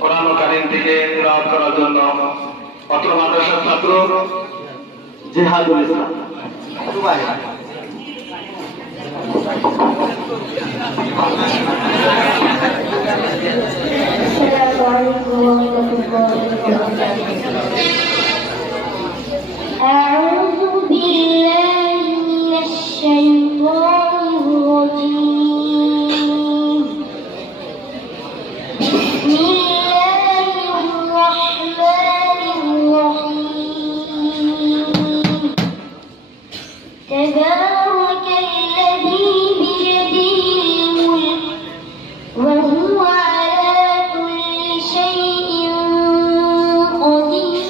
কোরআন কারীম থেকে তেলাওয়াত করার জন্য অত্র মাদ্রাসার ছাত্র জিহাদুল ইসলাম দুবাই। أعوذ بالله من الشيطان الرجيم. بسم الله الرحمن الرحيم. تبارك الذي بيده الملك وهو على كل شيء قدير.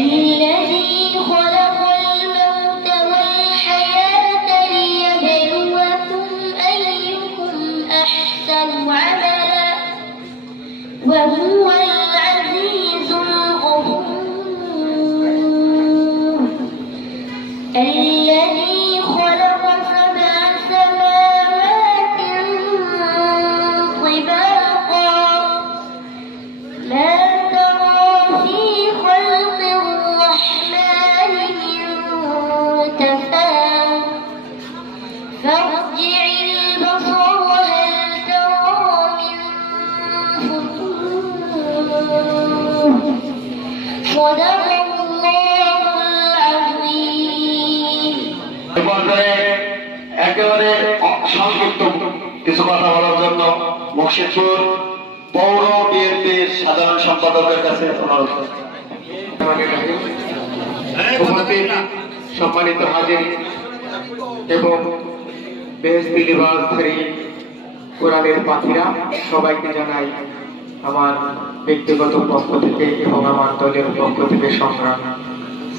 الذي خلق الموت والحياة ليبلوكم أيكم أحسن عملا وهو العزيز الغفور. الذي خلق سبع سماوات طباقا لا ترى في خلق الرحمن من تفاوت فارجع البصر هل ترى من فطور. صدق الله العظيم. একেবারে সংক্ষিপ্ত কিছু কথা বলার জন্য মুর্শিদপুর পৌর বিএনপির সাধারণ সম্পাদকের কাছে অনুরোধ। সম্মানিত হাজির এবং বেহেশতি লিবাসধারী কোরআনের পাখিরা, সবাইকে জানাই আমার ব্যক্তিগত পক্ষ থেকে এবং আমার দলের পক্ষ থেকে সংগ্রাম,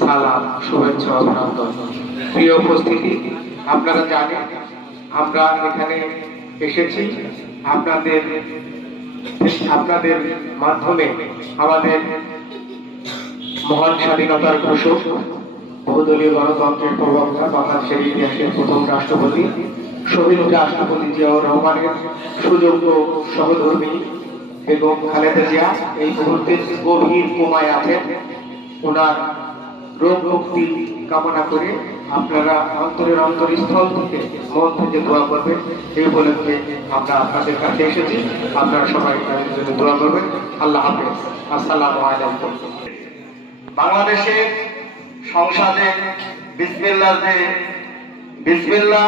সালাম, শুভেচ্ছা, অভিনন্দন। প্রিয় উপস্থিতি, আপনারা জানেন আমরা এখানে এসেছি আপনাদের মাধ্যমে আমাদের মহান স্বাধীনতার ঘোষক, বহুদলীয় গণতন্ত্রের প্রবক্তা, বাংলাদেশের ইতিহাসের প্রথম রাষ্ট্রপতি, শহীদ রাষ্ট্রপতি জিয়াউর রহমানের সুযোগ্য সহধর্মী এবং খালেদা জিয়া এই মুহূর্তে গভীর কোমায় আছেন। ওনার রোগ মুক্তি কামনা করে আপনারা অন্তরের অন্তরস্থল থেকে মন থেকে দোয়া করবেন। এই উপলক্ষে আমরা আপনাদের কাছে এসেছি, আপনারা সবাই তাদের জন্য দোয়া করবেন। আল্লাহ হাফেজ। আসসালামু আলাইকুম। বাংলাদেশের সংসদে বিসমিল্লাহ